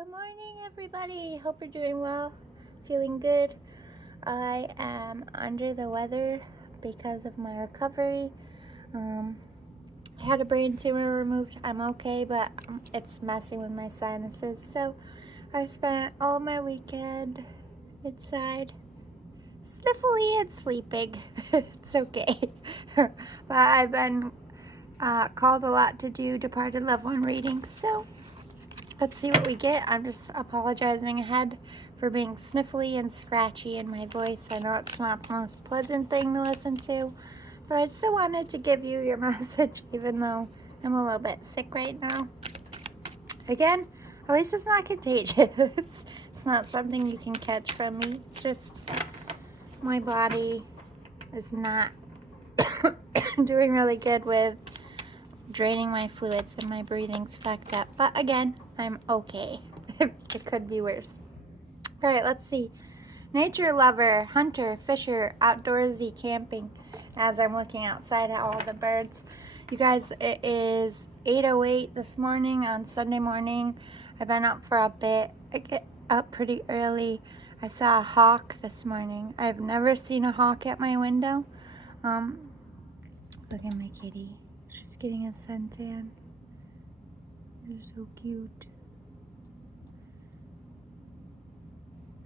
Good morning, everybody. Hope you're doing well, feeling good. I am under the weather because of my recovery. I had a brain tumor removed. I'm okay, but it's messing with my sinuses. So I spent all my weekend inside, sniffly and sleeping. It's okay. But I've been called a lot to do departed loved one readings. So let's see what we get. I'm just apologizing ahead for being sniffly and scratchy in my voice. I know it's not the most pleasant thing to listen to, but I still wanted to give you your message, even though I'm a little bit sick right now. Again, at least it's not contagious. It's not something you can catch from me. It's just my body is not doing really good with draining my fluids and my breathing's fucked up. But again, I'm okay. It could be worse. All right, let's see. Nature lover, hunter, fisher, outdoorsy, camping. As I'm looking outside at all the birds. You guys, it is 8:08 this morning on Sunday morning. I've been up for a bit. I get up pretty early. I saw a hawk this morning. I've never seen a hawk at my window. Look at my kitty. She's getting a suntan. You're so cute.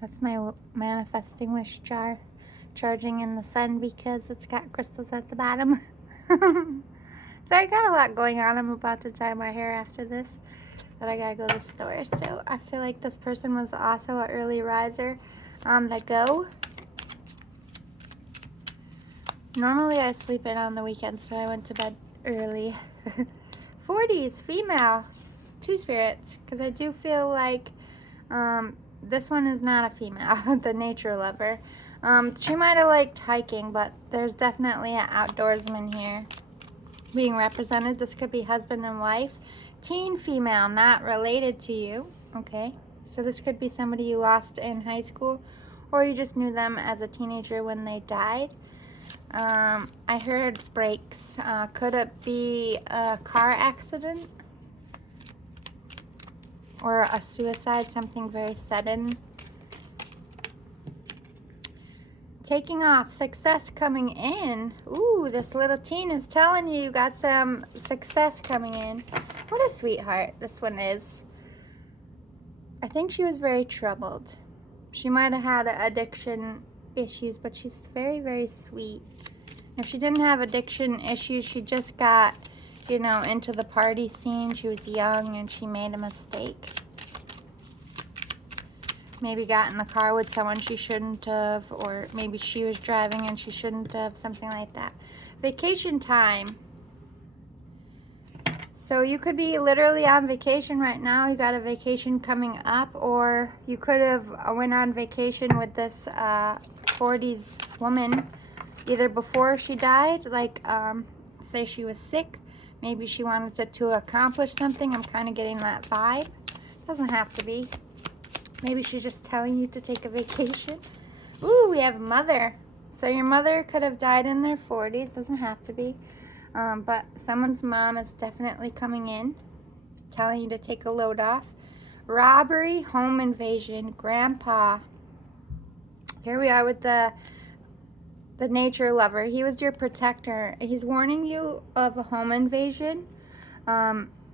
That's my manifesting wish jar, charging in the sun because it's got crystals at the bottom. So I got a lot going on. I'm about to dye my hair after this, but I gotta go to the store. So I feel like this person was also an early riser on the go. Normally I sleep in on the weekends, but I went to bed early. 40s, female, two spirits, because I do feel like this one is not a female, the nature lover. She might have liked hiking, but there's definitely an outdoorsman here being represented. This could be husband and wife. Teen female, not related to you, okay? So this could be somebody you lost in high school, or you just knew them as a teenager when they died. I heard brakes. Could it be a car accident? Or a suicide, something very sudden? Taking off, success coming in. Ooh, this little teen is telling you got some success coming in. What a sweetheart this one is. I think she was very troubled. She might have had addiction issues, but she's very, very sweet. If she didn't have addiction issues, she just got, you know, into the party scene. She was young and she made a mistake. Maybe got in the car with someone she shouldn't have, or maybe she was driving and she shouldn't have, something like that. Vacation time. So you could be literally on vacation right now. You got a vacation coming up, or you could have went on vacation with this 40s woman either before she died, like say she was sick. Maybe she wanted to accomplish something. I'm kind of getting that vibe. Doesn't have to be. Maybe she's just telling you to take a vacation. Ooh, we have mother. So your mother could have died in their 40s. Doesn't have to be. But someone's mom is definitely coming in, telling you to take a load off. Robbery, home invasion, grandpa. Here we are with the nature lover. He was your protector. He's warning you of a home invasion.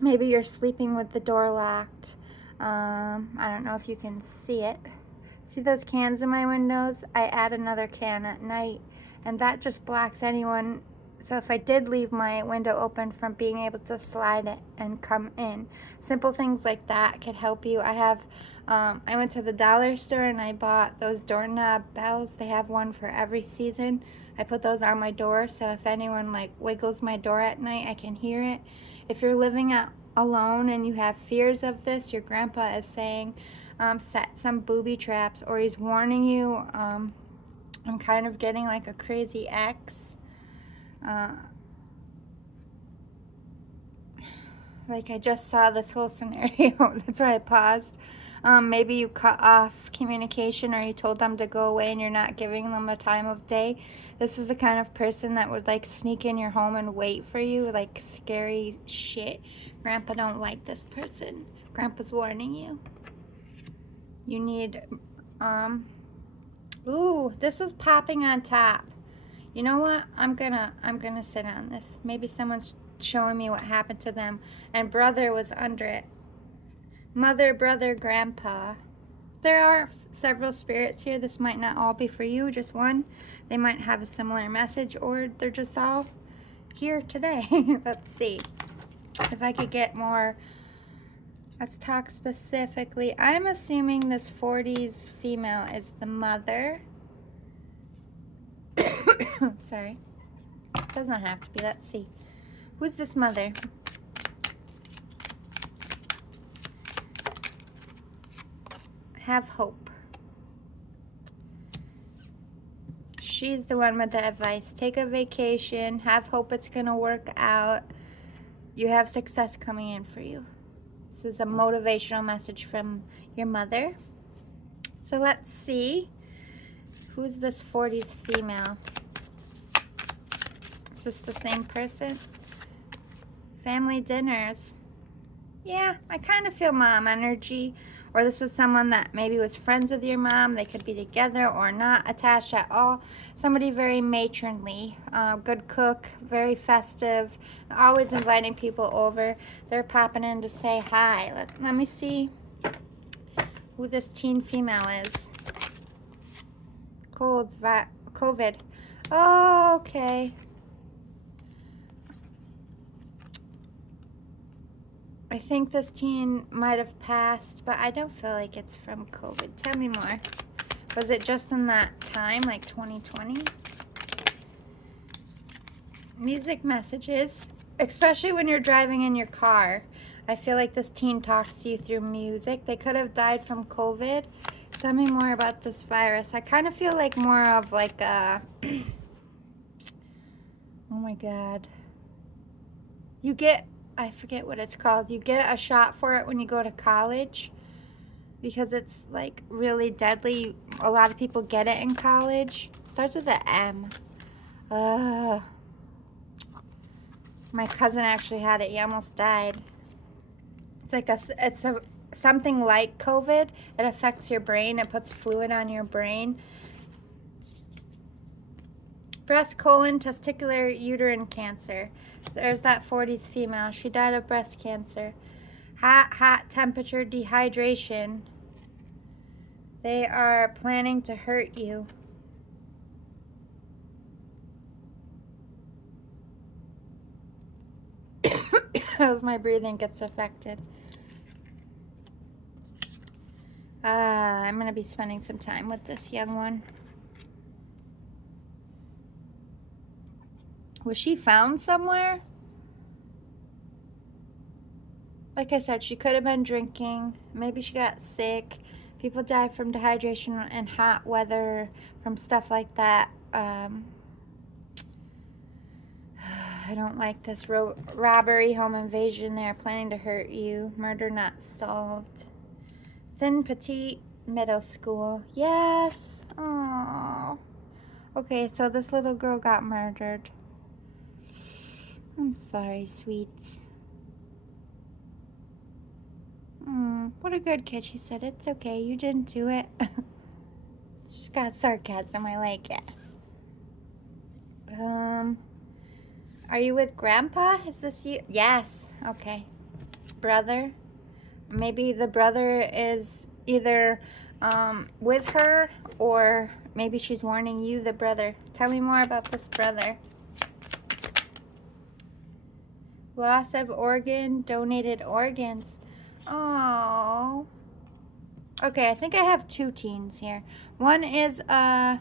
Maybe you're sleeping with the door locked. I don't know if you can see it. See those cans in my windows? I add another can at night, and that just blocks anyone. So if I did leave my window open, from being able to slide it and come in. Simple things like that could help you. I went to the dollar store and I bought those doorknob bells. They have one for every season. I put those on my door, so if anyone like wiggles my door at night, I can hear it. If you're living alone and you have fears of this, your grandpa is saying set some booby traps, or he's warning you. I'm kind of getting like a crazy ex. Like I just saw this whole scenario. That's why I paused. Maybe you cut off communication, or you told them to go away and you're not giving them a time of day. This is the kind of person that would like sneak in your home and wait for you, like scary shit. Grandpa don't like this person. Grandpa's warning you. You need, ooh, this was popping on top. You know what? I'm gonna sit on this. Maybe someone's showing me what happened to them. And brother was under it. Mother, brother, grandpa. There are several spirits here. This might not all be for you, just one. They might have a similar message, or they're just all here today. Let's see if I could get more. Let's talk specifically. I'm assuming this 40s female is the mother. Sorry. Doesn't have to be. Let's see. Who's this mother? Have hope. She's the one with the advice. Take a vacation. Have hope it's going to work out. You have success coming in for you. This is a motivational message from your mother. So let's see. Who's this 40s female? Is this the same person? Family dinners. Yeah, I kind of feel mom energy. Or this was someone that maybe was friends with your mom. They could be together or not attached at all. Somebody very matronly, good cook, very festive, always inviting people over. They're popping in to say hi. Let me see who this teen female is. COVID. Oh, okay. I think this teen might have passed, but I don't feel like it's from COVID. Tell me more. Was it just in that time, like 2020? Music messages, especially when you're driving in your car. I feel like this teen talks to you through music. They could have died from COVID. Tell me more about this virus. I kind of feel like more of like a... oh my God. You get... I forget what it's called. You get a shot for it when you go to college because it's like really deadly. A lot of people get it in college. It starts with an M. My cousin actually had it. He almost died. It's like something like COVID. It affects your brain. It puts fluid on your brain. Breast, colon, testicular, uterine cancer. There's that 40s female. She died of breast cancer. Hot temperature, dehydration. They are planning to hurt you. As my breathing gets affected. I'm going to be spending some time with this young one. Was she found somewhere? Like I said, she could have been drinking. Maybe she got sick. People die from dehydration and hot weather, from stuff like that. I don't like this. Robbery, home invasion. They're planning to hurt you. Murder not solved. Thin, petite, middle school. Yes. Oh. Okay, so this little girl got murdered. I'm sorry, sweets. What a good kid. She said, it's okay. You didn't do it. She's got sarcasm. I like it. Are you with Grandpa? Is this you? Yes. Okay. Brother. Maybe the brother is either with her, or maybe she's warning you, the brother. Tell me more about this brother. Loss of organ, donated organs. Oh. Okay, I think I have two teens here. One is a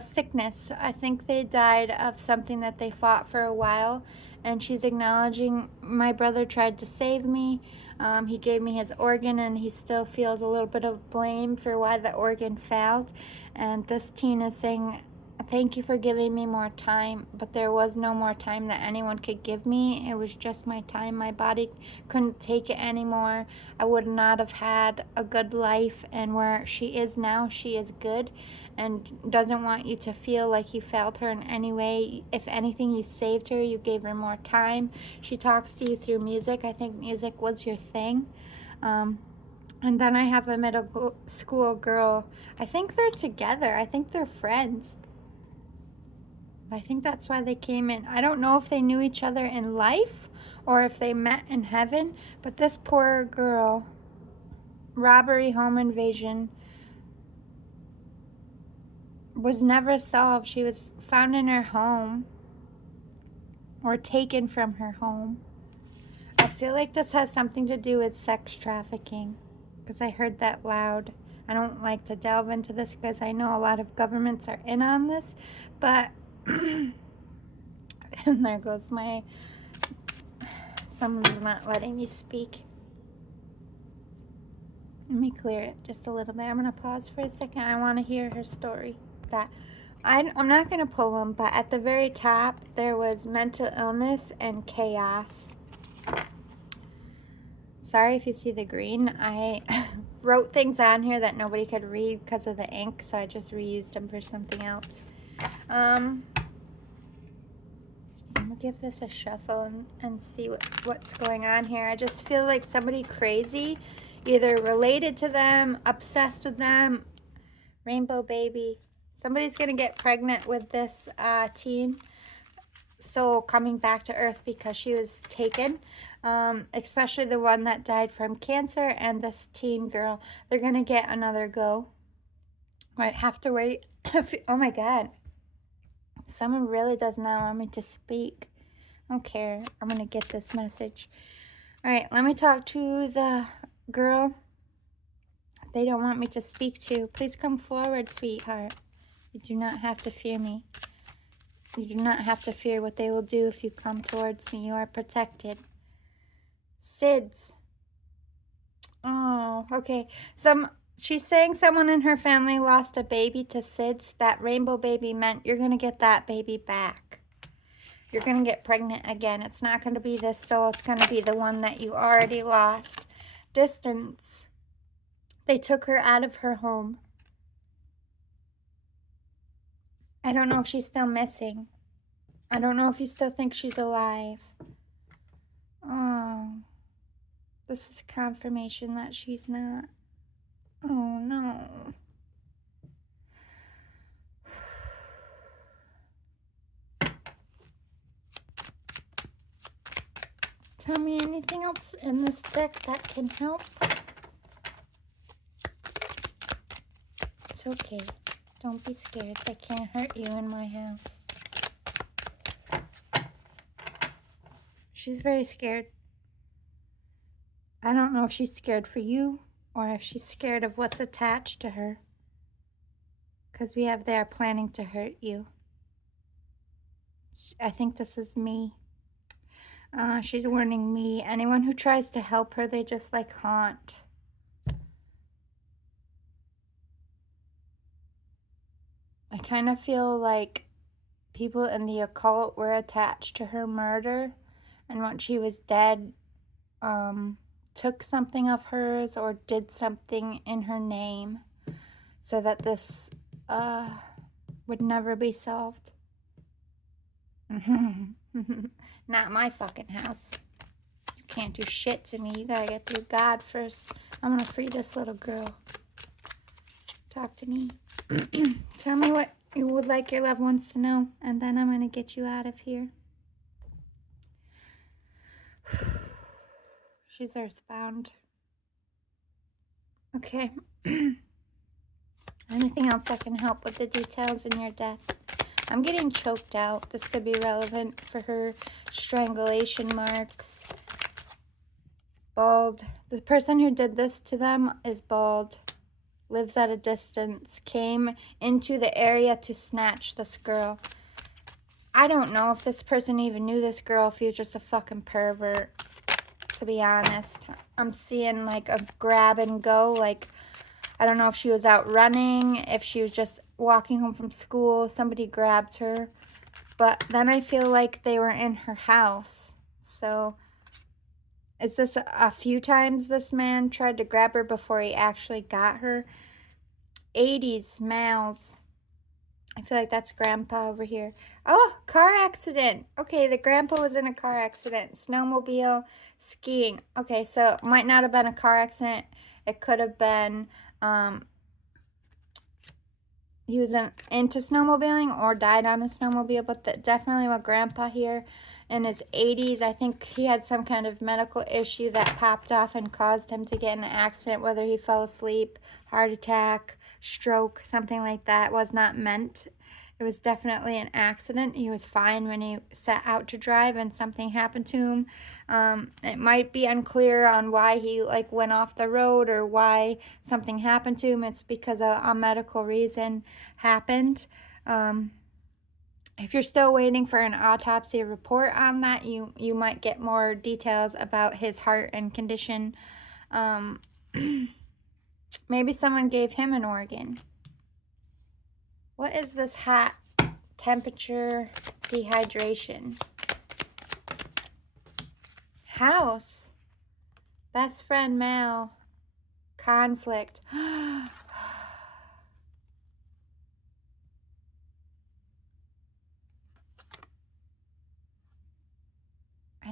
sickness. I think they died of something that they fought for a while, and she's acknowledging my brother tried to save me. He gave me his organ, and he still feels a little bit of blame for why the organ failed. And this teen is saying, thank you for giving me more time, but there was no more time that anyone could give me. It was just my time. My body couldn't take it anymore. I would not have had a good life, and where she is now, she is good and doesn't want you to feel like you failed her in any way. If anything, you saved her. You gave her more time. She talks to you through music. I think music was your thing. And then I have a middle school girl. I think they're together. I think they're friends. I think that's why they came in. I don't know if they knew each other in life or if they met in heaven, but this poor girl, robbery, home invasion, was never solved. She was found in her home or taken from her home. I feel like this has something to do with sex trafficking because I heard that loud. I don't like to delve into this because I know a lot of governments are in on this, but and there goes someone's not letting me speak. Let me clear it just a little bit. I'm going to pause for a second. I want to hear her story. I'm not going to pull them, but at the very top, there was mental illness and chaos. Sorry if you see the green. I wrote things on here that nobody could read because of the ink, so I just reused them for something else. I'm going to give this a shuffle and see what's going on here. I just feel like somebody crazy, either related to them, obsessed with them, rainbow baby. Somebody's going to get pregnant with this teen soul coming back to Earth because she was taken, especially the one that died from cancer and this teen girl. They're going to get another go. Might have to wait. Oh my God. Someone really does not want me to speak. I don't care. I'm going to get this message. All right, let me talk to the girl they don't want me to speak to. Please come forward, sweetheart. You do not have to fear me. You do not have to fear what they will do if you come towards me. You are protected. SIDS. Oh, okay. She's saying someone in her family lost a baby to SIDS. That rainbow baby meant you're going to get that baby back. You're going to get pregnant again. It's not going to be this soul. It's going to be the one that you already lost. Distance. They took her out of her home. I don't know if she's still missing. I don't know if you still think she's alive. Oh, this is confirmation that she's not. Oh, no. Tell me anything else in this deck that can help. It's okay. Don't be scared. They can't hurt you in my house. She's very scared. I don't know if she's scared for you or if she's scared of what's attached to her. Because we have they are planning to hurt you. I think this is me. She's warning me. Anyone who tries to help her, they just like haunt. I kind of feel like people in the occult were attached to her murder, and when she was dead, took something of hers or did something in her name so that this would never be solved. Not my fucking house. You can't do shit to me. You gotta get through God first. I'm gonna free this little girl. Talk to me. Tell me what you would like your loved ones to know, and then I'm gonna get you out of here. She's earthbound. Okay. Anything else that can help with the details in your death? I'm getting choked out. This could be relevant for her. Strangulation marks. Bald. The person who did this to them is bald. Lives at a distance. Came into the area to snatch this girl. I don't know if this person even knew this girl, if he was just a fucking pervert. To be honest, I'm seeing like a grab and go. Like, I don't know if she was out running, if she was just walking home from school, somebody grabbed her. But then I feel like they were in her house. So, is this a few times this man tried to grab her before he actually got her? 80s males. I feel like that's grandpa over here. Oh, car accident. Okay, the grandpa was in a car accident. Snowmobile, skiing. Okay, so might not have been a car accident. It could have been he was into snowmobiling or died on a snowmobile, but definitely my grandpa here in his 80s, I think he had some kind of medical issue that popped off and caused him to get in an accident, whether he fell asleep, heart attack, stroke, something like that. Was not meant. It was definitely an accident. He was fine when he set out to drive and something happened to him. It might be unclear on why he went off the road or why something happened to him. It's because a medical reason happened. If you're still waiting for an autopsy report on that, you might get more details about his heart and condition. Maybe someone gave him an organ. What is this hot temperature dehydration? House. Best friend male. Conflict. I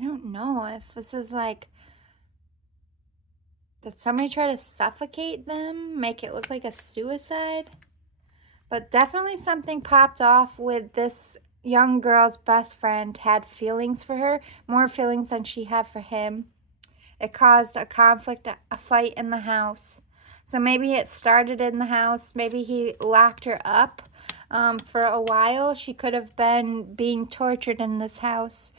don't know if this is did somebody try to suffocate them? Make it look like a suicide? But definitely something popped off with this young girl's best friend. Had feelings for her, more feelings than she had for him. It caused a conflict, a fight in the house. So maybe it started in the house. Maybe he locked her up for a while. She could have been being tortured in this house.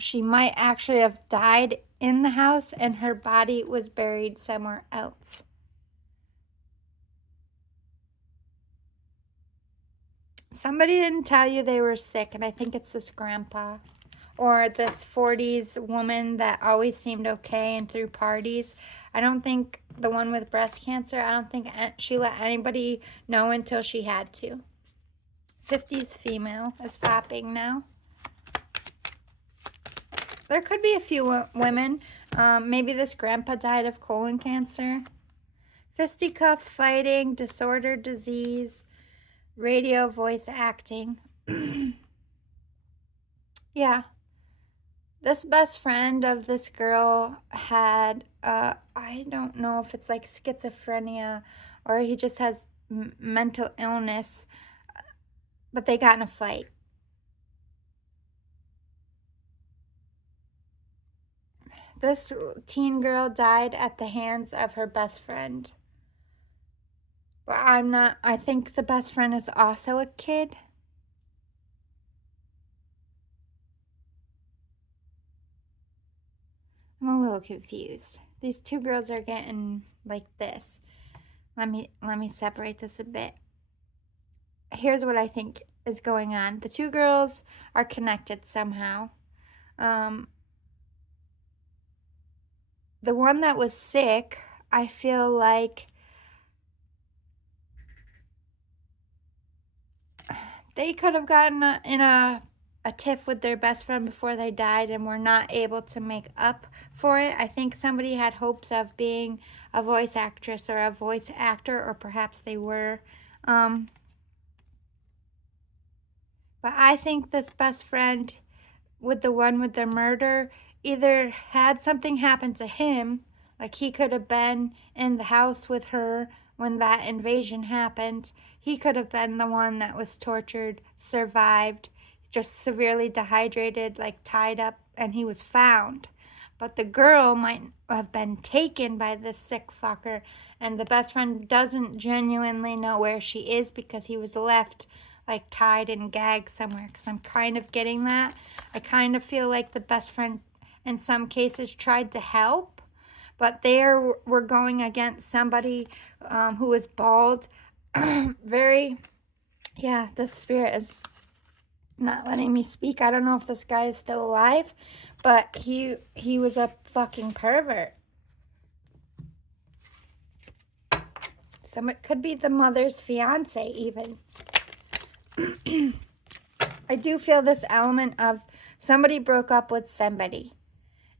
She might actually have died in the house and her body was buried somewhere else. Somebody didn't tell you they were sick, and I think it's this grandpa or this 40s woman that always seemed okay and threw parties. I don't think the one with breast cancer, I don't think she let anybody know until she had to. 50s female is popping now. There could be a few women. Maybe this grandpa died of colon cancer. Fisticuffs, fighting, disorder, disease, radio voice acting. Yeah. This best friend of this girl had, I don't know if it's like schizophrenia or he just has mental illness, but they got in a fight. This teen girl died at the hands of her best friend. But I think the best friend is also a kid. I'm a little confused. These two girls are getting like this. Let me separate this a bit. Here's what I think is going on. The two girls are connected somehow. The one that was sick, I feel like they could have gotten in a tiff with their best friend before they died and were not able to make up for it. I think somebody had hopes of being a voice actress or a voice actor, or perhaps they were. But I think this best friend with the one with the murder either had something happen to him, like he could have been in the house with her when that invasion happened. He could have been the one that was tortured, survived, just severely dehydrated, like tied up, and he was found. But the girl might have been taken by this sick fucker, and the best friend doesn't genuinely know where she is because he was left like tied and gagged somewhere. Because I'm kind of getting that. I kind of feel like the best friend in some cases tried to help, but there we're going against somebody who was bald. Very, yeah, the spirit is not letting me speak. I don't know if this guy is still alive, but he was a fucking pervert. So it could be the mother's fiance even. I do feel this element of somebody broke up with somebody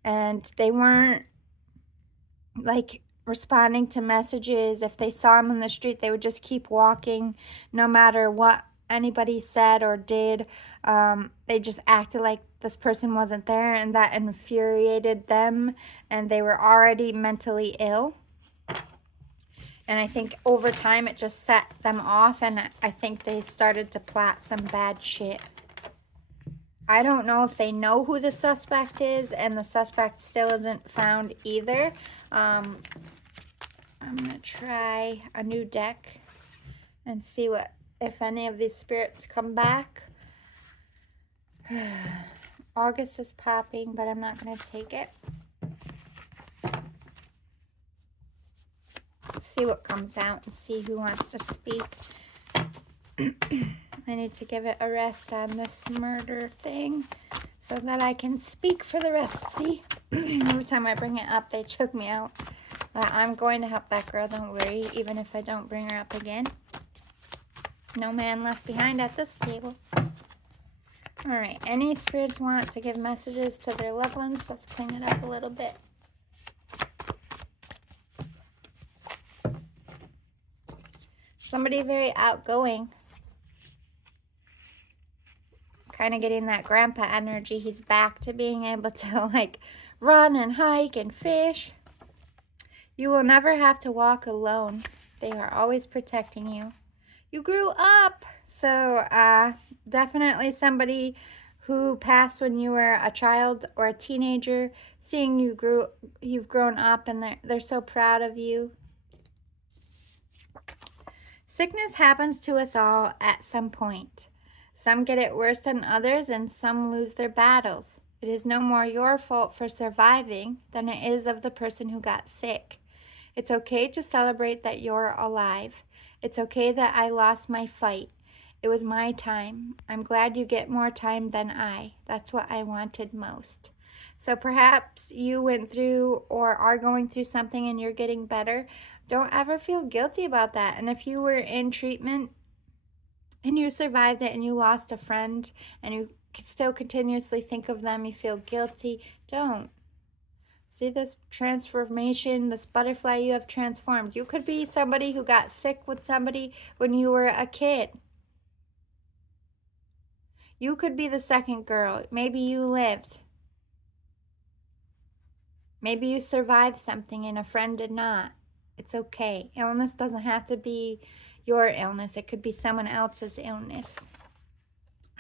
and they weren't like responding to messages. If they saw him in the street, they would just keep walking no matter what anybody said or did. They just acted like this person wasn't there, and that infuriated them, and they were already mentally ill. And I think over time it just set them off, and I think they started to plot some bad shit. I don't know if they know who the suspect is, and the suspect still isn't found either. I'm going to try a new deck and see if any of these spirits come back. August is popping, but I'm not going to take it. Let's see what comes out and see who wants to speak. I need to give it a rest on this murder thing so that I can speak for the rest. See, every time I bring it up, they choke me out. But I'm going to help that girl, don't worry, even if I don't bring her up again. No man left behind at this table. All right, any spirits want to give messages to their loved ones? Let's clean it up a little bit. Somebody very outgoing. Kind of getting that grandpa energy. He's back to being able to like run and hike and fish. You will never have to walk alone. They are always protecting you. You grew up. So definitely somebody who passed when you were a child or a teenager, seeing you've grown up, and they're so proud of you. Sickness happens to us all at some point. Some get it worse than others, and some lose their battles. It is no more your fault for surviving than it is of the person who got sick. It's okay to celebrate that you're alive. It's okay that I lost my fight. It was my time. I'm glad you get more time than I. That's what I wanted most. So perhaps you went through or are going through something and you're getting better. Don't ever feel guilty about that. And if you were in treatment and you survived it and you lost a friend and you still continuously think of them, you feel guilty, don't. See this transformation, this butterfly you have transformed. You could be somebody who got sick with somebody when you were a kid. You could be the second girl. Maybe you lived. Maybe you survived something and a friend did not. It's okay. Illness doesn't have to be your illness. It could be someone else's illness.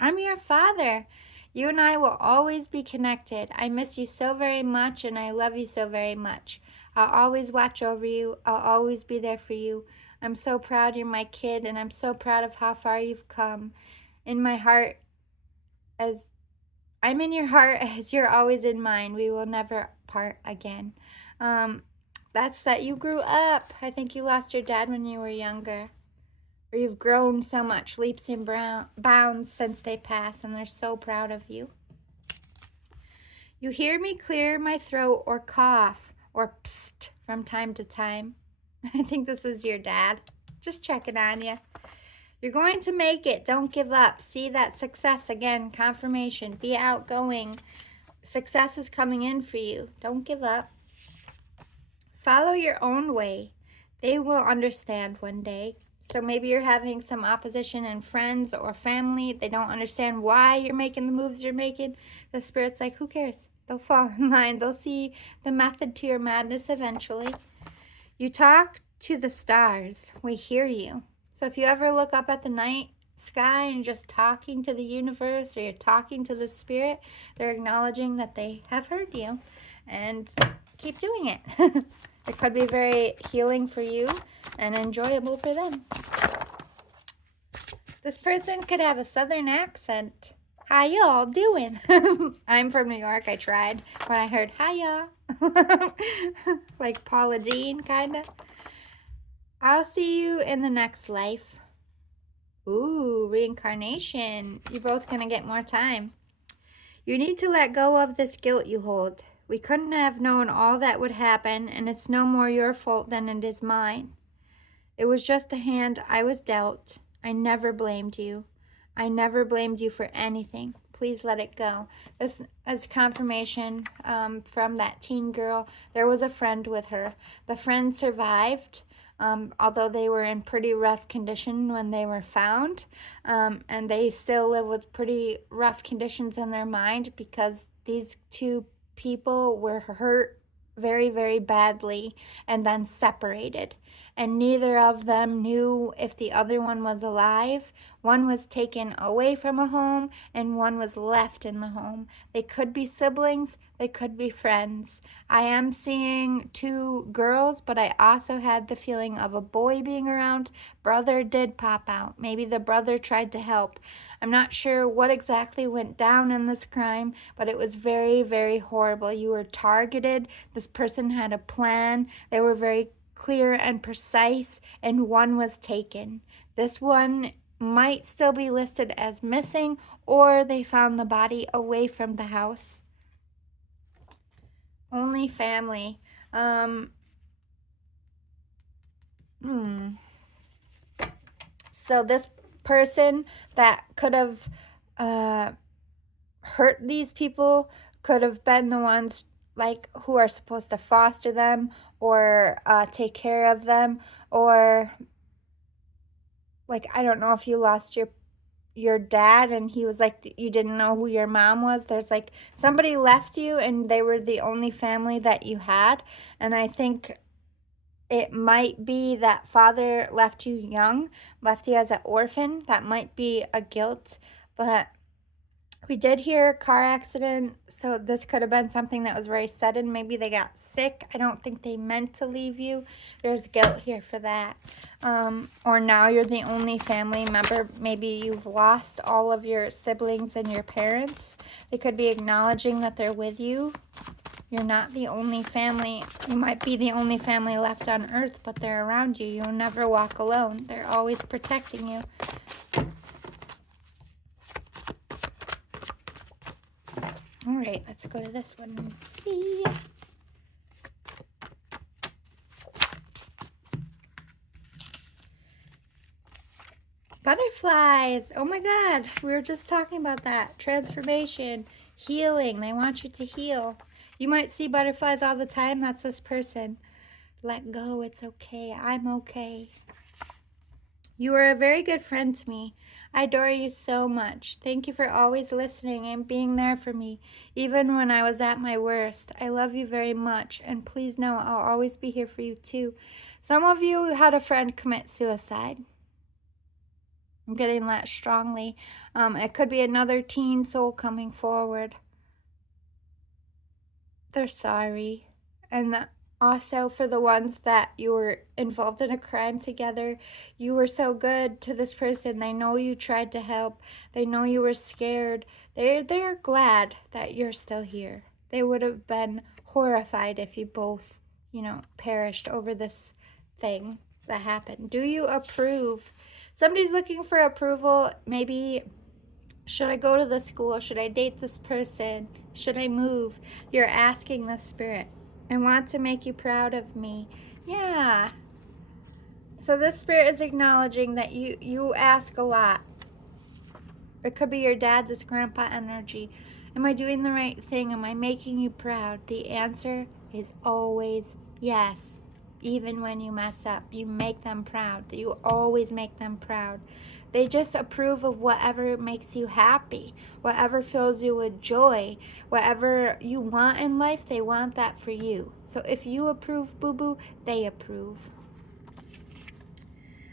I'm your father. You and I will always be connected. I miss you so very much, and I love you so very much. I'll always watch over you. I'll always be there for you. I'm so proud you're my kid, and I'm so proud of how far you've come. In my heart, as I'm in your heart as you're always in mine. We will never part again. That's that you grew up. I think you lost your dad when you were younger. Or you've grown so much, leaps and bounds since they passed, and they're so proud of you. You hear me clear my throat or cough or psst from time to time. I think this is your dad. Just checking on you. You're going to make it. Don't give up. See that success again. Confirmation. Be outgoing. Success is coming in for you. Don't give up. Follow your own way. They will understand one day. So maybe you're having some opposition in friends or family. They don't understand why you're making the moves you're making. The Spirit's like, who cares? They'll fall in line. They'll see the method to your madness eventually. You talk to the stars. We hear you. So if you ever look up at the night sky and just talking to the universe, or you're talking to the Spirit, they're acknowledging that they have heard you, and keep doing it. It could be very healing for you and enjoyable for them. This person could have a southern accent. How y'all doing? I'm from New York. I tried when I heard hiya. Like Paula Deen, kind of. I'll see you in the next life. Ooh, reincarnation. You're both going to get more time. You need to let go of this guilt you hold. We couldn't have known all that would happen, and it's no more your fault than it is mine. It was just the hand I was dealt. I never blamed you. I never blamed you for anything. Please let it go. This is confirmation from that teen girl. There was a friend with her. The friend survived, although they were in pretty rough condition when they were found. And they still live with pretty rough conditions in their mind because these two people were hurt very, very badly and then separated. and neither of them knew if the other one was alive. One was taken away from a home, and one was left in the home. They could be siblings, they could be friends. I am seeing 2 girls, but I also had the feeling of a boy being around. Brother did pop out. Maybe the brother tried to help. I'm not sure what exactly went down in this crime, but it was very, very horrible. You were targeted. This person had a plan. They were very clear and precise, and one was taken. This one might still be listed as missing, or they found the body away from the house. Only family. So this person that could have hurt these people could have been the ones like who are supposed to foster them or take care of them, or like, I don't know if you lost your dad and he was like, you didn't know who your mom was. There's like somebody left you and they were the only family that you had. And I think it might be that father left you young, left you as an orphan. That might be a guilt, but we did hear a car accident, so this could have been something that was very sudden. Maybe they got sick. I don't think they meant to leave you. There's guilt here for that. Or now you're the only family member. Maybe you've lost all of your siblings and your parents. They could be acknowledging that they're with you. You're not the only family. You might be the only family left on earth, but they're around you. You'll never walk alone. They're always protecting you. All right, let's go to this one and see. Butterflies. Oh my God, we were just talking about that. Transformation, healing. They want you to heal. You might see butterflies all the time. That's this person. Let go. It's okay. I'm okay. You are a very good friend to me. I adore you so much. Thank you for always listening and being there for me, even when I was at my worst. I love you very much, and please know I'll always be here for you too. Some of you had a friend commit suicide. I'm getting that strongly. It could be another teen soul coming forward. They're sorry. And also for the ones that you were involved in a crime together, you were so good to this person. They know you tried to help. They know you were scared. They're glad that you're still here. They would have been horrified if you both, perished over this thing that happened. Do you approve? Somebody's looking for approval. Maybe, should I go to the school? Should I date this person? Should I move? You're asking the spirit. I want to make you proud of me. Yeah. So this spirit is acknowledging that you ask a lot. It could be your dad, this grandpa energy. Am I doing the right thing? Am I making you proud? The answer is always yes. Even when you mess up, you make them proud. You always make them proud. They just approve of whatever makes you happy, whatever fills you with joy, whatever you want in life, they want that for you. So if you approve, boo-boo, they approve.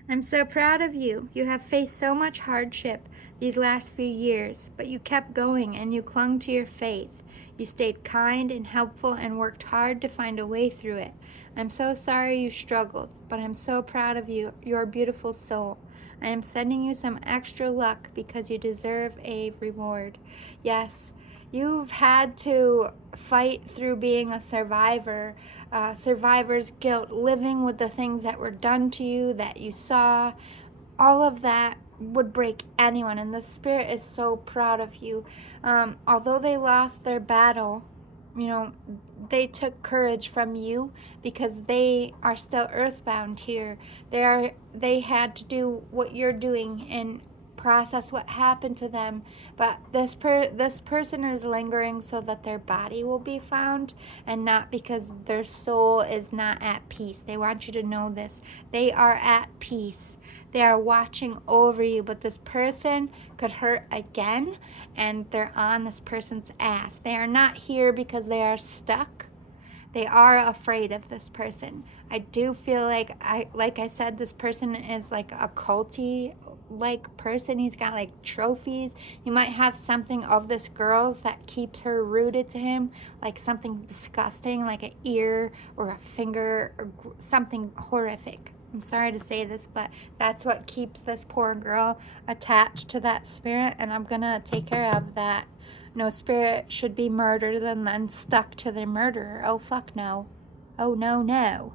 I'm so proud of you. You have faced so much hardship these last few years, but you kept going and you clung to your faith. You stayed kind and helpful and worked hard to find a way through it. I'm so sorry you struggled, but I'm so proud of you. You're a beautiful soul. I am sending you some extra luck because you deserve a reward. Yes, you've had to fight through being a survivor, survivor's guilt, living with the things that were done to you, that you saw. All of that would break anyone, and the spirit is so proud of you. Although they lost their battle, they took courage from you because they are still earthbound here. They had to do what you're doing and process what happened to them, but this person is lingering so that their body will be found, and not because their soul is not at peace. They want you to know this. They are at peace. They are watching over you, but this person could hurt again, and they're on this person's ass. They are not here because they are stuck. They are afraid of this person. I do feel like I said, this person is like a culty like person. He's got like trophies. He might have something of this girl's that keeps her rooted to him, like something disgusting, like an ear or a finger or something horrific. I'm sorry to say this, but that's what keeps this poor girl attached to that spirit, and I'm gonna take care of that. No spirit should be murdered and then stuck to their murderer. Oh, fuck no. Oh, no, no.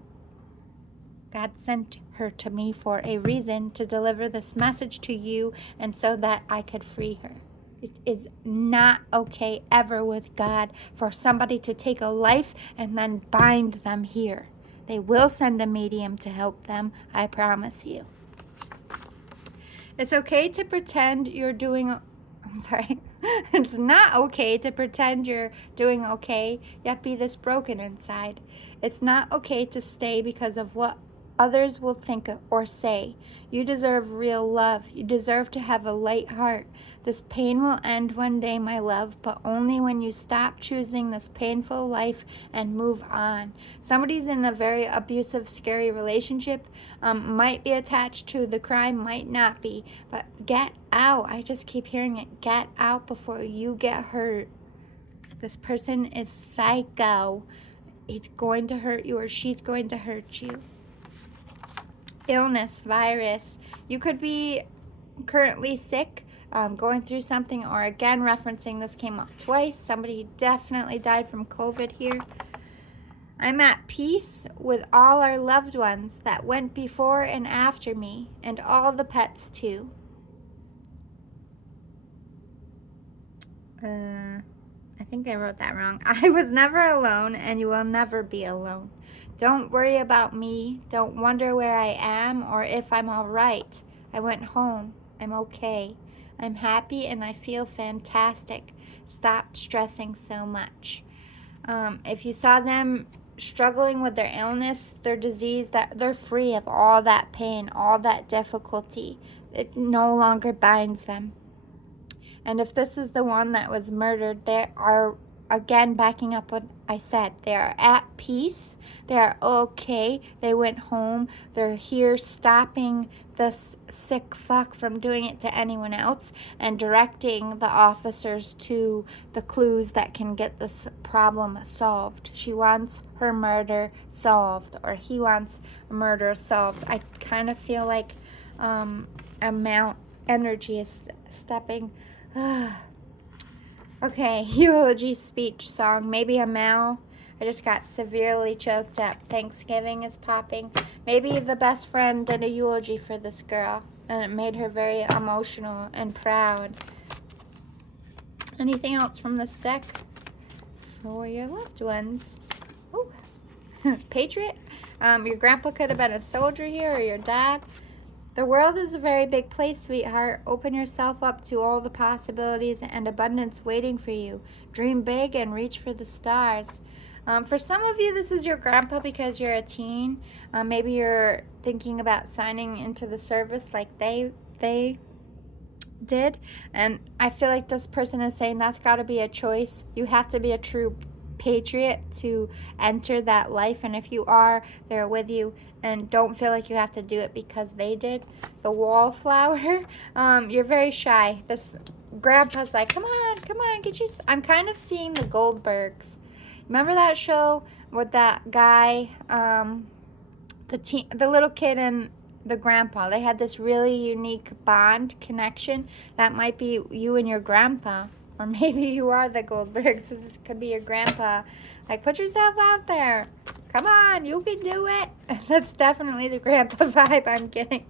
God sent her to me for a reason, to deliver this message to you, and so that I could free her. It is not okay ever with God for somebody to take a life and then bind them here. They will send a medium to help them, I promise you. It's okay to pretend you're doing... I'm sorry. It's not okay to pretend you're doing okay, yet be this broken inside. It's not okay to stay because of what others will think or say. You deserve real love. You deserve to have a light heart. This pain will end one day, my love, but only when you stop choosing this painful life and move on. Somebody's in a very abusive, scary relationship, might be attached to the crime, might not be, but get out. I just keep hearing it. Get out before you get hurt. This person is psycho. He's going to hurt you, or she's going to hurt you. Illness, virus. You could be currently sick, going through something, or again referencing, this came up twice. Somebody definitely died from COVID here. I'm at peace with all our loved ones that went before and after me, and all the pets too. I think I wrote that wrong. I was never alone, and you will never be alone. Don't worry about me. Don't wonder where I am or if I'm all right. I went home. I'm okay. I'm happy and I feel fantastic. Stop stressing so much. If you saw them struggling with their illness, their disease, that they're free of all that pain, all that difficulty. It no longer binds them. And if this is the one that was murdered, they are, again, backing up what I said, they are at peace. They are okay. They went home. They're here stopping this sick fuck from doing it to anyone else and directing the officers to the clues that can get this problem solved. She wants her murder solved, or he wants murder solved. I kind of feel like amount energy is stepping. Okay, eulogy speech song. Maybe a Mal. I just got severely choked up. Thanksgiving is popping. Maybe the best friend did a eulogy for this girl, and it made her very emotional and proud. Anything else from this deck for your loved ones? Ooh. Patriot. Your grandpa could have been a soldier here, or your dad. The world is a very big place, sweetheart. Open yourself up to all the possibilities and abundance waiting for you. Dream big and reach for the stars. For some of you, this is your grandpa because you're a teen. Maybe you're thinking about signing into the service like they did. And I feel like this person is saying that's got to be a choice. You have to be a true patriot to enter that life, and if you are, they're with you, and don't feel like you have to do it because they did. The wallflower, you're very shy. This grandpa's like, come on, get you. I'm kind of seeing the Goldbergs. Remember that show with that guy, the little kid and the grandpa? They had this really unique bond connection. That might be you and your grandpa. Or maybe you are the Goldbergs. This could be your grandpa. Like, put yourself out there. Come on, you can do it. That's definitely the grandpa vibe I'm getting.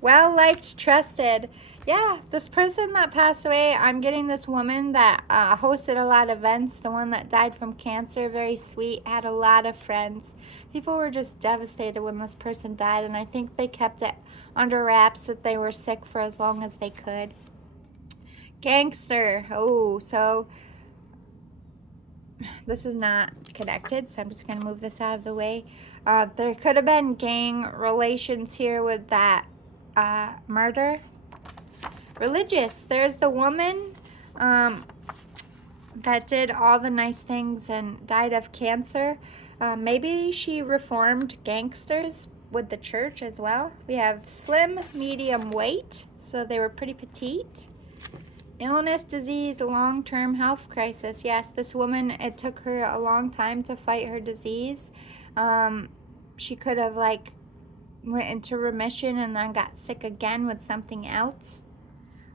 Well liked, trusted. Yeah, this person that passed away, I'm getting this woman that hosted a lot of events. The one that died from cancer, very sweet, had a lot of friends. People were just devastated when this person died, and I think they kept it under wraps that they were sick for as long as they could. Gangster. Oh, so this is not connected, so I'm just going to move this out of the way. There could have been gang relations here with that murder. Religious. There's the woman that did all the nice things and died of cancer. Maybe she reformed gangsters with the church as well. We have slim, medium weight, so they were pretty petite. Illness, disease, long-term health crisis. Yes, this woman, it took her a long time to fight her disease. She could have like went into remission and then got sick again with something else.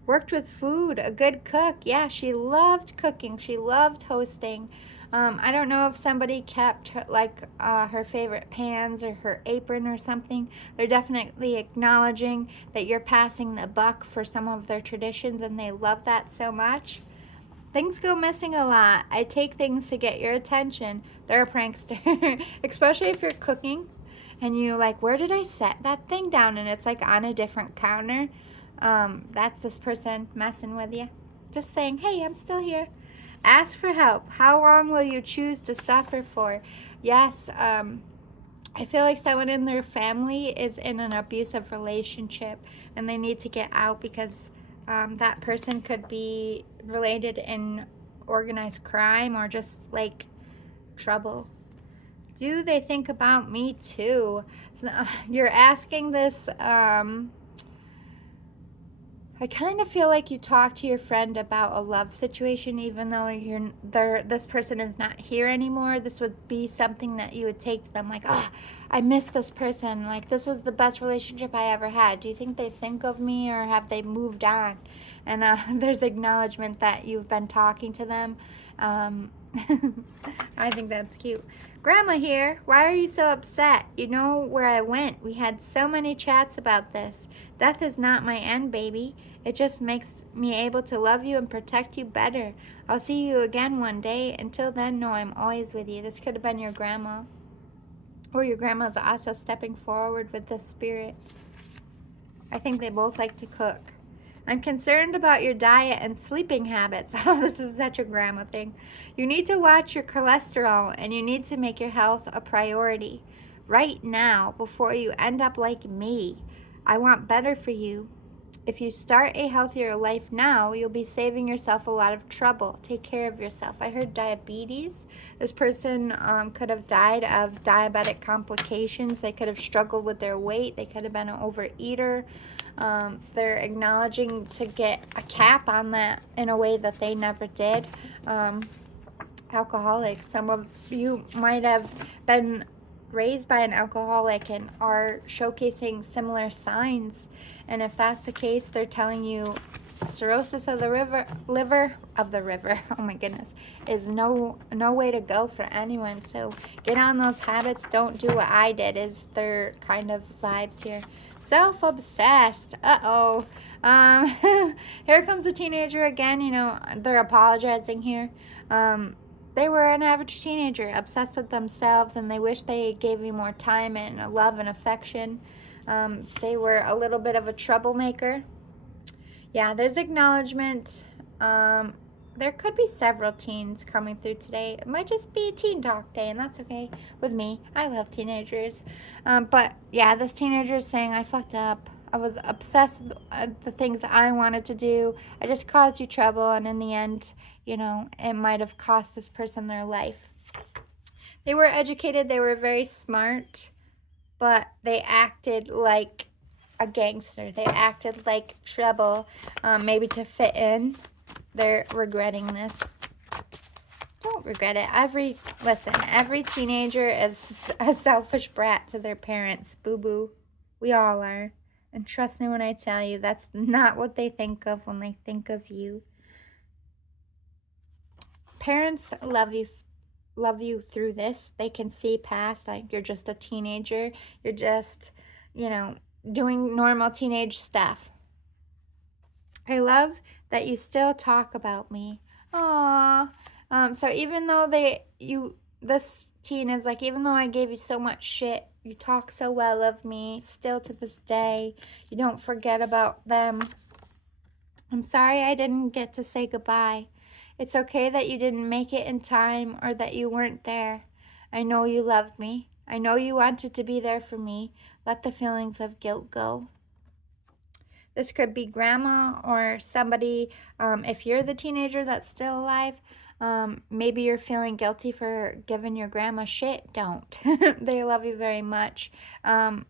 Worked with food, a good cook. Yeah, she loved cooking. She loved hosting. I don't know if somebody kept her, like her favorite pans or her apron or something. They're definitely acknowledging that you're passing the buck for some of their traditions, and they love that so much. Things go missing a lot. I take things to get your attention. They're a prankster, especially if you're cooking and you like, where did I set that thing down? And it's like on a different counter. That's this person messing with you. Just saying, hey, I'm still here. Ask for help. How long will you choose to suffer for? Yes, I feel like someone in their family is in an abusive relationship and they need to get out because that person could be related in organized crime or just like trouble. Do they think about me too? You're asking this. I kind of feel like you talk to your friend about a love situation, even though this person is not here anymore. This would be something that you would take to them, like, oh, I miss this person. Like, this was the best relationship I ever had. Do you think they think of me, or have they moved on? And there's acknowledgement that you've been talking to them. I think that's cute. Grandma here. Why are you so upset? You know where I went. We had so many chats about this. Death is not my end, baby. It just makes me able to love you and protect you better. I'll see you again one day. Until then, know I'm always with you. This could have been your grandma. Or your grandma's also stepping forward with this spirit. I think they both like to cook. I'm concerned about your diet and sleeping habits. Oh, this is such a grandma thing. You need to watch your cholesterol and you need to make your health a priority right now before you end up like me. I want better for you. If you start a healthier life now, you'll be saving yourself a lot of trouble. Take care of yourself. I heard diabetes. This person could have died of diabetic complications. They could have struggled with their weight. They could have been an overeater. They're acknowledging to get a cap on that in a way that they never did. Alcoholics. Some of you might have been raised by an alcoholic and are showcasing similar signs. And if that's the case, they're telling you cirrhosis of the liver, oh my goodness, is no way to go for anyone. So get on those habits. Don't do what I did, is their kind of vibes here. Self-obsessed. Uh-oh. Here comes a teenager again. You know, they're apologizing here. They were an average teenager, obsessed with themselves, and they wish they gave me more time and love and affection. They were a little bit of a troublemaker. Yeah, there's acknowledgement. There could be several teens coming through today. It might just be a teen talk day, and that's okay with me. I love teenagers. But yeah, this teenager is saying, I fucked up. I was obsessed with the things that I wanted to do. I just caused you trouble, and in the end, you know, it might have cost this person their life. They were educated. They were very smart, but they acted like a gangster. They acted like trouble, maybe to fit in. They're regretting this. Don't regret it. Every teenager is a selfish brat to their parents. Boo-boo. We all are. And trust me when I tell you, that's not what they think of when they think of you. Parents love you through this. They can see past, like, you're just a teenager. You're just, you know, doing normal teenage stuff. I love that you still talk about me. Aww. So even though this teen is like, even though I gave you so much shit, you talk so well of me, still to this day, you don't forget about them. I'm sorry I didn't get to say goodbye. It's okay that you didn't make it in time or that you weren't there. I know you loved me. I know you wanted to be there for me. Let the feelings of guilt go. This could be grandma or somebody, if you're the teenager that's still alive, Maybe you're feeling guilty for giving your grandma shit. Don't. They love you very much. But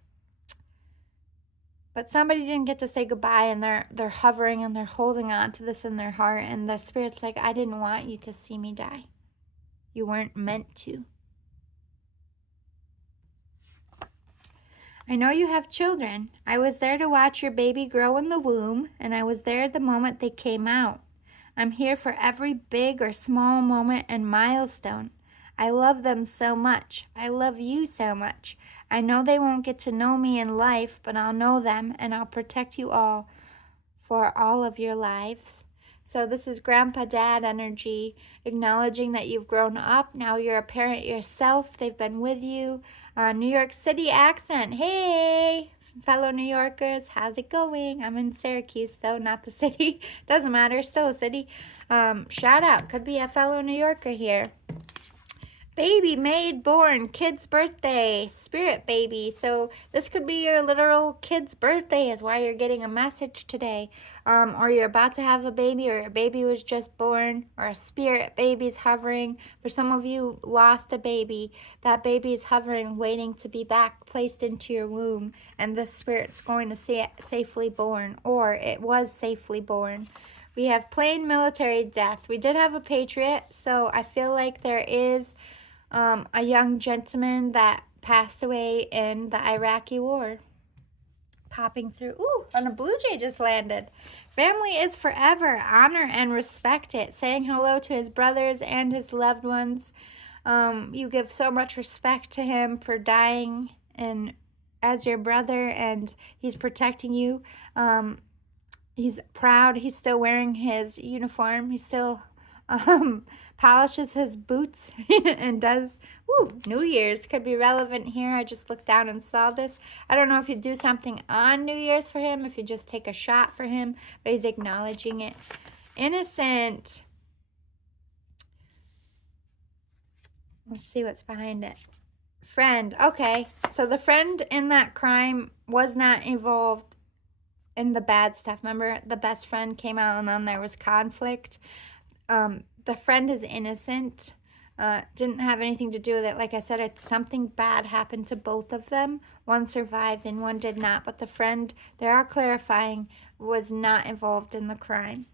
somebody didn't get to say goodbye, and they're hovering and they're holding on to this in their heart, and the spirit's like, I didn't want you to see me die. You weren't meant to. I know you have children. I was there to watch your baby grow in the womb, and I was there the moment they came out. I'm here for every big or small moment and milestone. I love them so much. I love you so much. I know they won't get to know me in life, but I'll know them, and I'll protect you all for all of your lives. So this is Grandpa Dad energy, acknowledging that you've grown up. Now you're a parent yourself. They've been with you. New York City accent. Hey, fellow New Yorkers, how's it going? I'm in Syracuse, though, not the city. Doesn't matter, still a city. Shout out. Could be a fellow New Yorker here. Baby made born, kid's birthday, spirit baby. So this could be your literal kid's birthday is why you're getting a message today. Or you're about to have a baby, or your baby was just born, or a spirit baby's hovering. For some of you lost a baby. That baby is hovering, waiting to be back, placed into your womb. And this spirit's going to see it safely born, or it was safely born. We have plain military death. We did have a patriot, so I feel like there is a young gentleman that passed away in the Iraqi war. Popping through. Ooh, and a blue jay just landed. Family is forever. Honor and respect it. Saying hello to his brothers and his loved ones. You give so much respect to him for dying and as your brother, and he's protecting you. He's proud. He's still wearing his uniform. He still polishes his boots and does, New Year's could be relevant here. I just looked down and saw this. I don't know if you do something on New Year's for him, if you just take a shot for him, but he's acknowledging it. Innocent. Let's see what's behind it. Friend. Okay, so the friend in that crime was not involved in the bad stuff. Remember, the best friend came out and then there was conflict. The friend is innocent. Didn't have anything to do with it. Like I said, something bad happened to both of them. One survived and one did not. But the friend, they are clarifying, was not involved in the crime.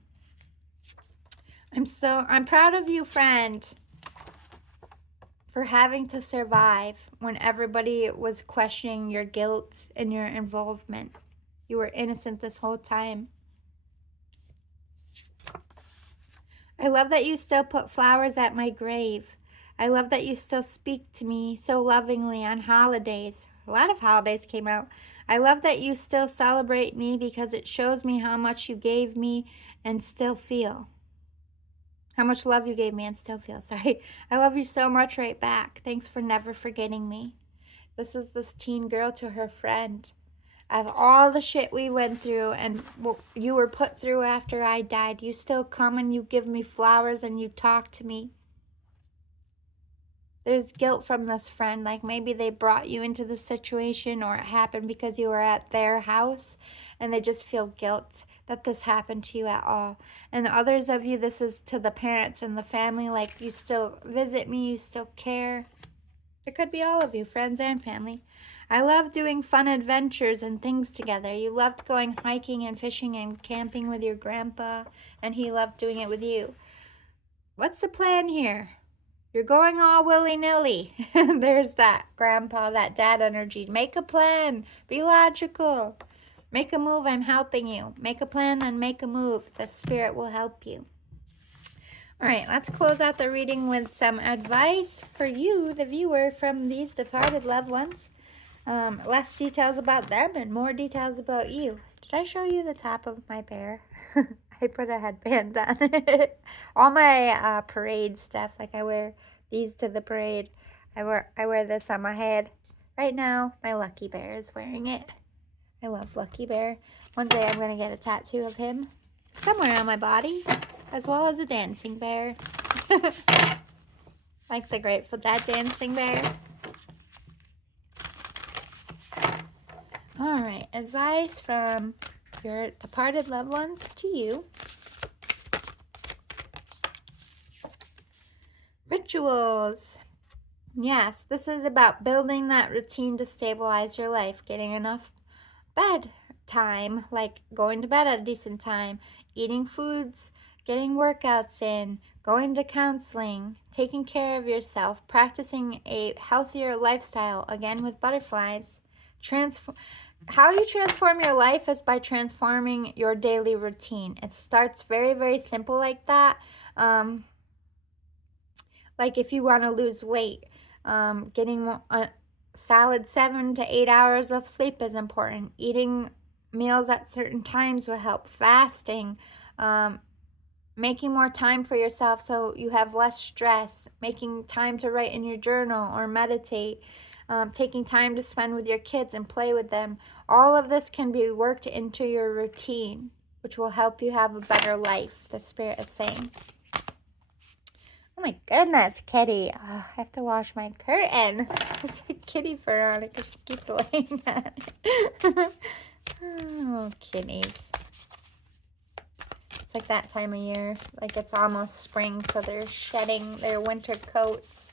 I'm proud of you, friend, for having to survive when everybody was questioning your guilt and your involvement. You were innocent this whole time. I love that you still put flowers at my grave. I love that you still speak to me so lovingly on holidays. A lot of holidays came out. I love that you still celebrate me because it shows me how much you gave me and still feel. How much love you gave me and still feel. Sorry. I love you so much right back. Thanks for never forgetting me. This is this teen girl to her friend. Of all the shit we went through and what you were put through after I died, you still come and you give me flowers and you talk to me. There's guilt from this friend. Like maybe they brought you into the situation, or it happened because you were at their house and they just feel guilt that this happened to you at all. And others of you, this is to the parents and the family. Like you still visit me, you still care. It could be all of you, friends and family. I love doing fun adventures and things together. You loved going hiking and fishing and camping with your grandpa, and he loved doing it with you. What's the plan here? You're going all willy-nilly. There's that grandpa, that dad energy. Make a plan. Be logical. Make a move. I'm helping you. Make a plan and make a move. The spirit will help you. All right, let's close out the reading with some advice for you, the viewer, from these departed loved ones. Less details about them and more details about you. Did I show you the top of my bear? I put a headband on it. All my parade stuff, like I wear these to the parade. I wear this on my head. Right now, my Lucky Bear is wearing it. I love Lucky Bear. One day I'm going to get a tattoo of him somewhere on my body, as well as a dancing bear. Like the Grateful Dead dancing bear. All right, advice from your departed loved ones to you. Rituals. Yes, this is about building that routine to stabilize your life, getting enough bed time, like going to bed at a decent time, eating foods, getting workouts in, going to counseling, taking care of yourself, practicing a healthier lifestyle, again with butterflies. How you transform your life is by transforming your daily routine. It starts very, very simple like that. Like if you want to lose weight, getting a solid 7 to 8 hours of sleep is important. Eating meals at certain times will help. Fasting, making more time for yourself so you have less stress, making time to write in your journal or meditate, taking time to spend with your kids and play with them. All of this can be worked into your routine, which will help you have a better life, the Spirit is saying. Oh my goodness, kitty. Oh, I have to wash my curtain. There's a kitty fur on it because she keeps laying on it. Oh, kitties. It's like that time of year. Like it's almost spring, so they're shedding their winter coats.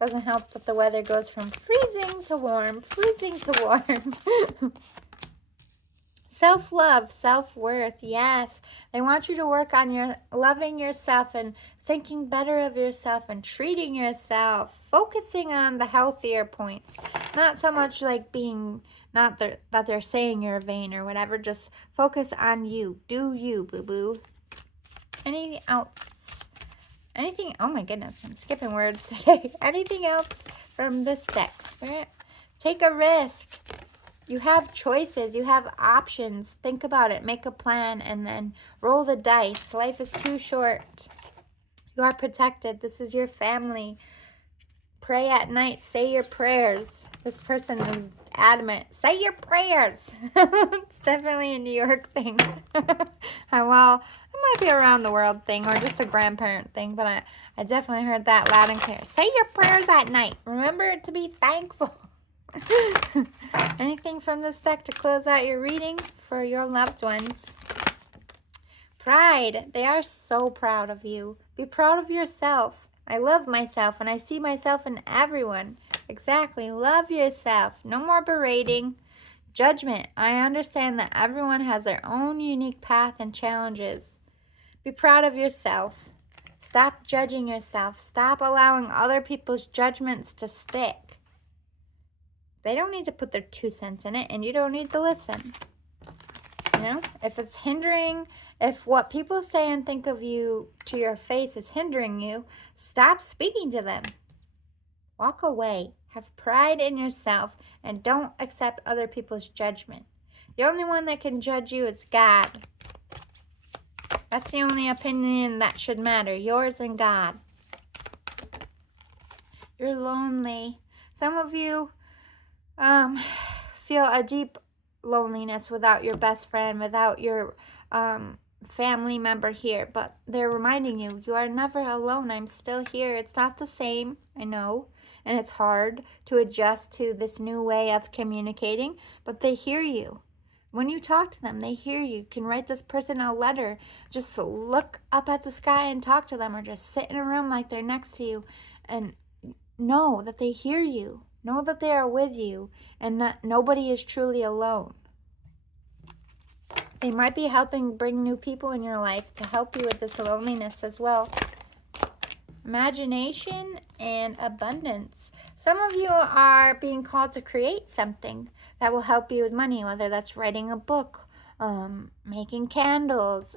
Doesn't help that the weather goes from freezing to warm, freezing to warm. Self-love, self-worth, yes. They want you to work on your loving yourself and thinking better of yourself and treating yourself, focusing on the healthier points. Not so much like being, not that they're saying you're vain or whatever, just focus on you. Do you, boo-boo. Anything else? Anything, oh my goodness, I'm skipping words today. Anything else from this deck, Spirit? Take a risk. You have choices. You have options. Think about it. Make a plan and then roll the dice. Life is too short. You are protected. This is your family. Pray at night. Say your prayers. This person is adamant. Say your prayers. It's definitely a New York thing. Well, it might be around the world thing or just a grandparent thing, but I definitely heard that loud and clear. Say your prayers at night. Remember to be thankful. Anything from this deck to close out your reading for your loved ones? Pride. They are so proud of you. Be proud of yourself. I love myself and I see myself in everyone. Exactly. Love yourself. No more berating. Judgment. I understand that everyone has their own unique path and challenges. Be proud of yourself. Stop judging yourself. Stop allowing other people's judgments to stick. They don't need to put their 2 cents in it, and you don't need to listen. You know, if it's hindering, if what people say and think of you to your face is hindering you, stop speaking to them. Walk away. Have pride in yourself, and don't accept other people's judgment. The only one that can judge you is God. That's the only opinion that should matter, yours and God. You're lonely. Some of you feel a deep loneliness without your best friend, without your family member here, but they're reminding you, you are never alone. I'm still here. It's not the same, I know, and it's hard to adjust to this new way of communicating, but they hear you. When you talk to them, they hear you. You can write this person a letter. Just look up at the sky and talk to them, or just sit in a room like they're next to you and know that they hear you. Know that they are with you and that nobody is truly alone. They might be helping bring new people in your life to help you with this loneliness as well. Imagination and abundance. Some of you are being called to create something that will help you with money, whether that's writing a book, making candles,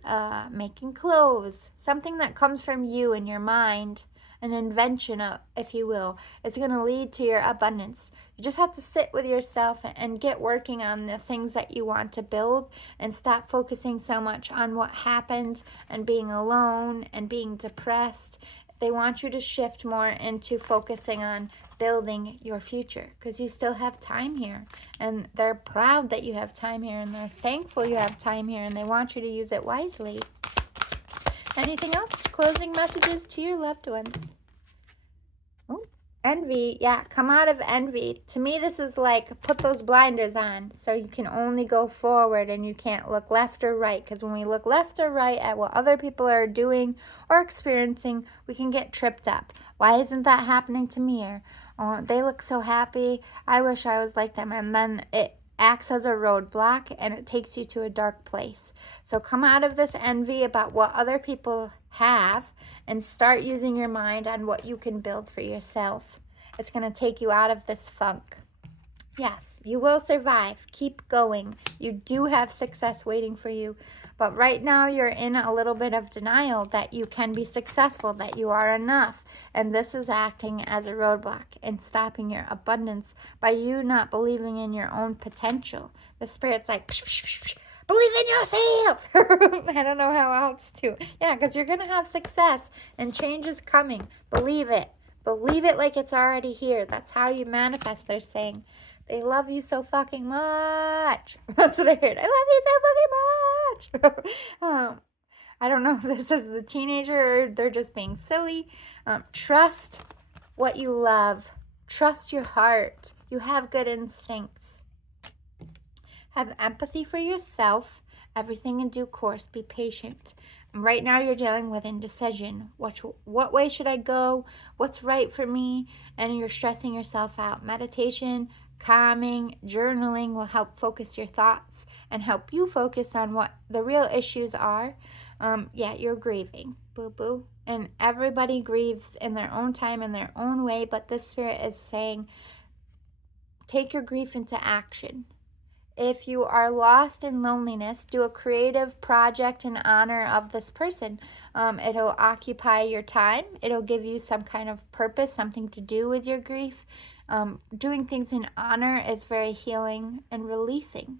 making clothes, something that comes from you in your mind. An invention, if you will. It's going to lead to your abundance. You just have to sit with yourself and get working on the things that you want to build and stop focusing so much on what happened and being alone and being depressed. They want you to shift more into focusing on building your future because you still have time here. And they're proud that you have time here and they're thankful you have time here and they want you to use it wisely. Anything else? Closing messages to your loved ones. Oh, Envy, yeah, come out of envy. To me, this is like put those blinders on so you can only go forward and you can't look left or right. Because when we look left or right at what other people are doing or experiencing, we can get tripped up. Why isn't that happening to me? Or, oh, they look so happy. I wish I was like them. And then it acts as a roadblock and it takes you to a dark place. So come out of this envy about what other people have and start using your mind on what you can build for yourself. It's going to take you out of this funk. Yes, you will survive. Keep going. You do have success waiting for you. But right now you're in a little bit of denial that you can be successful, that you are enough. And this is acting as a roadblock and stopping your abundance by you not believing in your own potential. The Spirit's like, psh, psh, psh, believe in yourself. I don't know how else to. Yeah, because you're going to have success and change is coming. Believe it. Believe it like it's already here. That's how you manifest, they're saying. They love you so fucking much. That's what I heard. I love you so fucking much. I don't know if this is the teenager or they're just being silly. Trust what you love. Trust your heart. You have good instincts. Have empathy for yourself. Everything in due course. Be patient. Right now you're dealing with indecision. What way should I go? What's right for me? And you're stressing yourself out. Meditation, calming, journaling will help focus your thoughts and help you focus on what the real issues are. Yeah, you're grieving. Boo-boo. And everybody grieves in their own time, in their own way. But this Spirit is saying, take your grief into action. If you are lost in loneliness, do a creative project in honor of this person. It'll occupy your time. It'll give you some kind of purpose, something to do with your grief. Doing things in honor is very healing and releasing.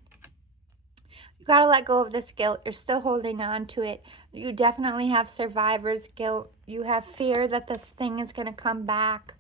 You got to let go of this guilt. You're still holding on to it. You definitely have survivor's guilt. You have fear that this thing is going to come back.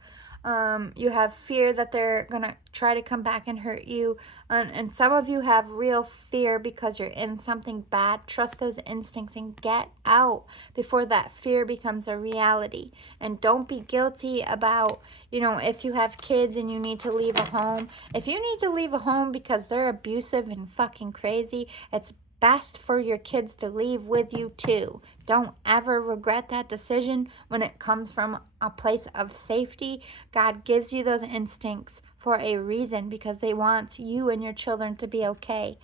You have fear that they're going to try to come back and hurt you. And some of you have real fear because you're in something bad. Trust those instincts and get out before that fear becomes a reality. And don't be guilty about, if you have kids and you need to leave a home. If you need to leave a home because they're abusive and fucking crazy, it's best for your kids to leave with you too. Don't ever regret that decision when it comes from a place of safety. God gives you those instincts for a reason because they want you and your children to be okay.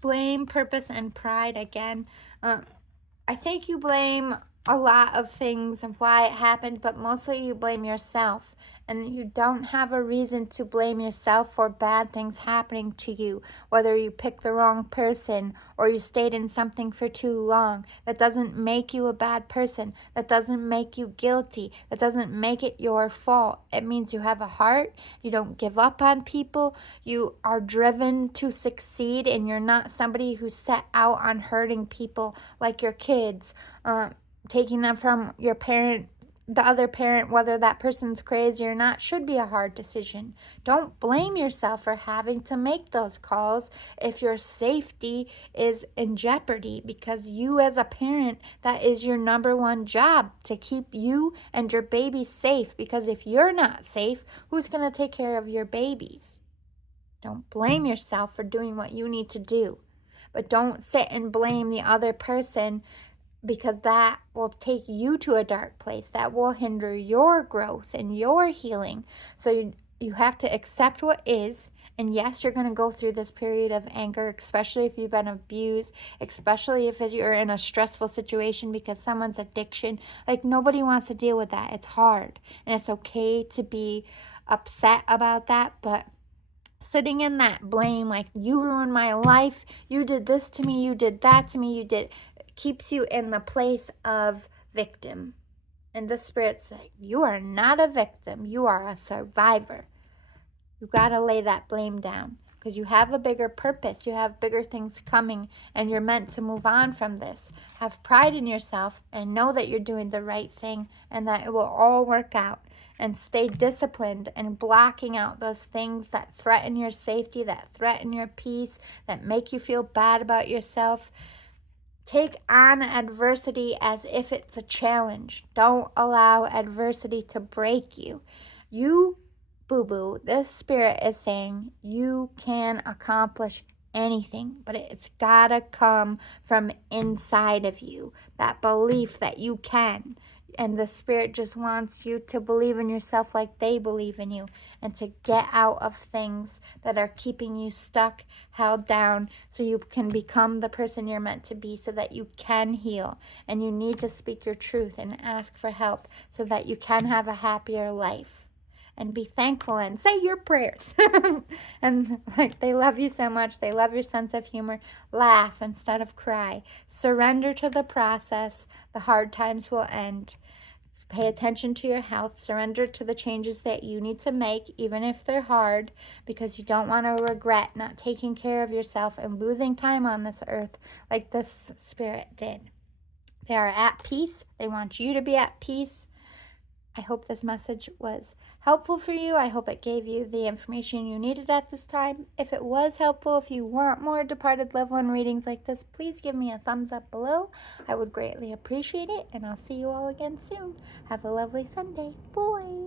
Blame, purpose, and pride again. I think you blame a lot of things of why it happened, but mostly you blame yourself. And you don't have a reason to blame yourself for bad things happening to you, whether you picked the wrong person or you stayed in something for too long. That doesn't make you a bad person. That doesn't make you guilty. That doesn't make it your fault. It means you have a heart. You don't give up on people. You are driven to succeed, and you're not somebody who's set out on hurting people like your kids, taking them from your parent. The other parent, whether that person's crazy or not, should be a hard decision. Don't blame yourself for having to make those calls if your safety is in jeopardy, because you as a parent, that is your number one job, to keep you and your baby safe, because if you're not safe, who's going to take care of your babies? Don't blame yourself for doing what you need to do, but don't sit and blame the other person, because that will take you to a dark place. That will hinder your growth and your healing. So you have to accept what is. And yes, you're going to go through this period of anger, especially if you've been abused, especially if you're in a stressful situation because someone's addiction. Like, nobody wants to deal with that. It's hard. And it's okay to be upset about that. But sitting in that blame, like, you ruined my life, you did this to me, you did that to me, keeps you in the place of victim. And the Spirit's like, you are not a victim. You are a survivor. You got to lay that blame down, because you have a bigger purpose. You have bigger things coming, and you're meant to move on from this. Have pride in yourself and know that you're doing the right thing and that it will all work out. And stay disciplined and blocking out those things that threaten your safety, that threaten your peace, that make you feel bad about yourself. Take on adversity as if it's a challenge. Don't allow adversity to break you. You, boo-boo, this spirit is saying you can accomplish anything, but it's gotta come from inside of you. That belief that you can. And the spirit just wants you to believe in yourself like they believe in you, and to get out of things that are keeping you stuck, held down, so you can become the person you're meant to be, so that you can heal. And you need to speak your truth and ask for help so that you can have a happier life. And be thankful and say your prayers. And like, they love you so much. They love your sense of humor. Laugh instead of cry. Surrender to the process. The hard times will end. Pay attention to your health. Surrender to the changes that you need to make, even if they're hard, because you don't want to regret not taking care of yourself and losing time on this earth like this spirit did. They are at peace. They want you to be at peace. I hope this message was helpful for you. I hope it gave you the information you needed at this time. If it was helpful, if you want more departed loved one readings like this, please give me a thumbs up below. I would greatly appreciate it, and I'll see you all again soon. Have a lovely Sunday. Bye.